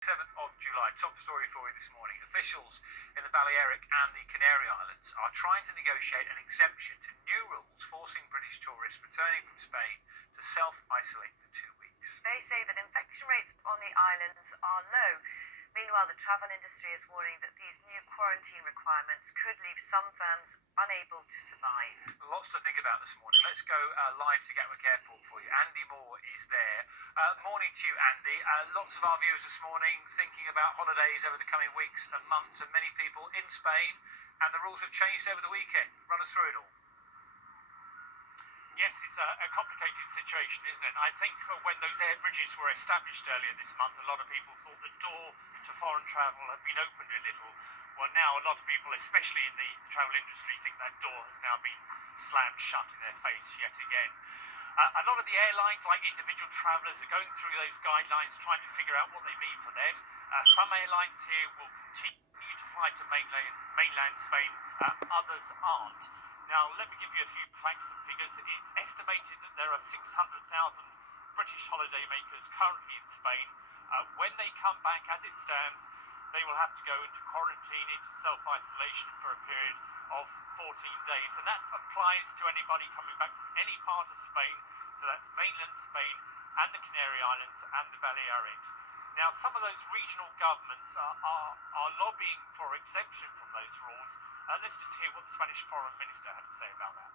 7th of July. Top story for you this morning. Officials in the Balearic and the Canary Islands are trying to negotiate an exemption to new rules forcing British tourists returning from Spain to self-isolate for 2 weeks. They say that infection rates on the islands are low. Meanwhile, the travel industry is warning that these new quarantine requirements could leave some firms unable to survive. Lots to think about this morning. Let's go live to Gatwick Airport for you. Andy Moore is there. Morning to you, Andy. Lots of our viewers this morning thinking about holidays over the coming weeks and months, and many people in Spain, and the rules have changed over the weekend. Run us through it all. Yes, it's a complicated situation, isn't it? I think when those air bridges were established earlier this month, a lot of people thought the door to foreign travel had been opened a little. Well, now a lot of people, especially in the travel industry, think that door has now been slammed shut in their face yet again. A lot of the airlines, like individual travellers, are going through those guidelines, trying to figure out what they mean for them. Some airlines here will continue to fly to mainland Spain, others aren't. Now, let me give you a few facts and figures. It's estimated that there are 600,000 British holidaymakers currently in Spain. When they come back, as it stands, they will have to go into quarantine, into self-isolation for a period of 14 days. And that applies to anybody coming back from any part of Spain. So that's mainland Spain and the Canary Islands and the Balearics. Now, some of those regional governments are lobbying for exemption from those rules. Let's just hear what the Spanish Foreign Minister had to say about that.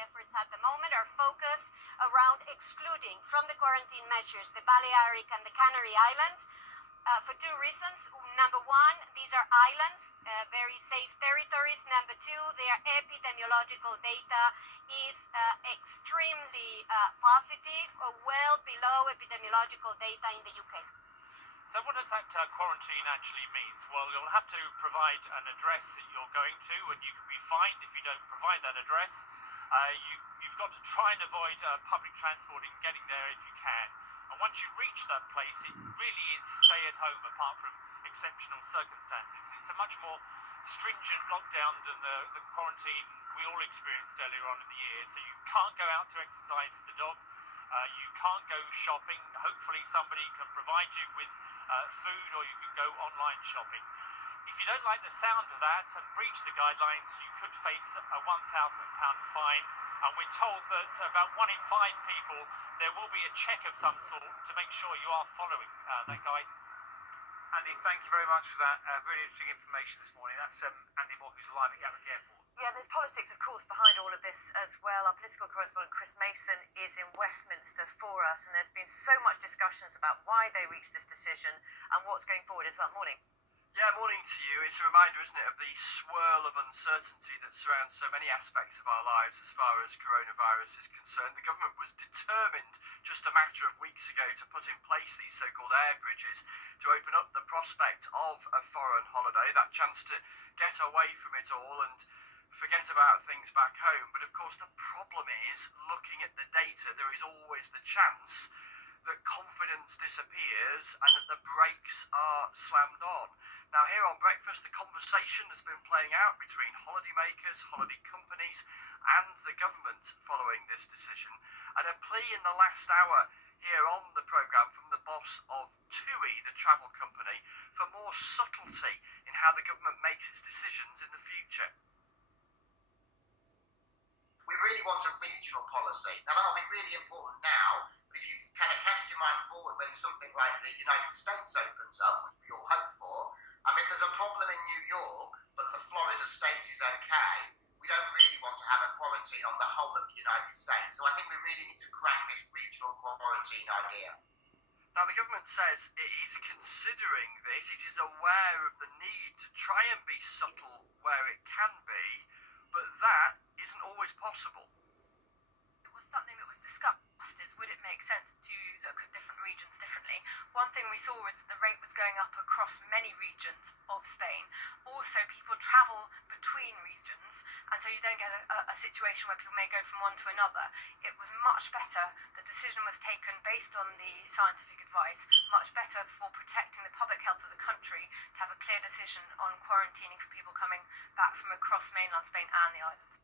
Efforts at the moment are focused around excluding from the quarantine measures the Balearic and the Canary Islands for two reasons. Number one, these are islands, very safe territories. Number two, their epidemiological data is extremely positive, well below epidemiological data in the UK. So what does that quarantine actually mean? Well, you'll have to provide an address that you're going to, and you can be fined if you don't provide that address. You've got to try and avoid public transport in getting there if you can. And once you reach that place, it really is stay at home apart from exceptional circumstances. It's a much more stringent lockdown than the quarantine we all experienced earlier on in the year. So you can't go out to exercise the dog. You can't go shopping. Hopefully somebody can provide you with food, or you can go online shopping. If you don't like the sound of that and breach the guidelines, you could face a £1,000 fine. And we're told that about 1 in 5 people, there will be a check of some sort to make sure you are following that guidance. Andy, thank you very much for that really interesting information this morning. That's Andy Moore, who's live at Gatwick Airport. Yeah, there's politics, of course, behind all of this as well. Our political correspondent Chris Mason is in Westminster for us, and there's been so much discussions about why they reached this decision and what's going forward as well. Morning. Yeah, morning to you. It's a reminder, isn't it, of the swirl of uncertainty that surrounds so many aspects of our lives as far as coronavirus is concerned. The government was determined just a matter of weeks ago to put in place these so-called air bridges to open up the prospect of a foreign holiday, that chance to get away from it all and forget about things back home. But of course the problem is, looking at the data, there is always the chance that confidence disappears and that the brakes are slammed on. Now, here on Breakfast, the conversation has been playing out between holidaymakers, holiday companies and the government following this decision. And a plea in the last hour here on the programme from the boss of TUI, the travel company, for more subtlety in how the government makes its decisions in the future. We really want a regional policy. Now, that'll be really important now, but if you kind of cast your mind forward when something like the United States opens up, which we all hope for, if there's a problem in New York, but the Florida state is okay, we don't really want to have a quarantine on the whole of the United States. So I think we really need to crack this regional quarantine idea. Now, the government says it is considering this. It is aware of the need to try and be subtle where it can be, but that isn't always possible. It was something that was discussed, is would it make sense to look at different regions differently? One thing we saw was that the rate was going up across many regions of Spain. Also, people travel between regions, and so you then get a situation where people may go from one to another. It was much better, the decision was taken based on the scientific advice, much better for protecting the public health of the country to have a clear decision on quarantining for people coming back from across mainland Spain and the islands.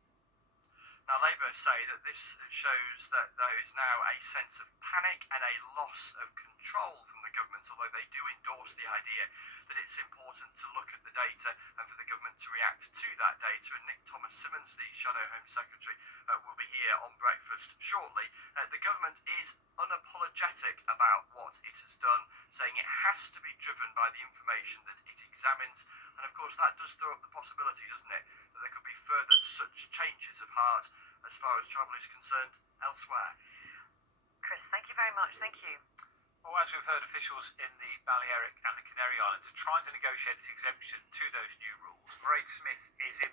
Now, Labour say that this shows that there is now a sense of panic and a loss of control from the government, although they do endorse the idea that it's important to look at the data and for the government to react to that data. And Nick Thomas-Symonds, the Shadow Home Secretary, will be here on breakfast shortly. The government is unapologetic about what it has done, saying it has to be driven by the information that it examines. And of course, that does throw up the possibility, doesn't it, that there could be further such changes of heart as far as travel is concerned elsewhere. Chris, thank you very much. Thank you. Well, as we've heard, officials in the Balearic and the Canary Islands are trying to negotiate this exemption to those new rules. Mairead Smith is in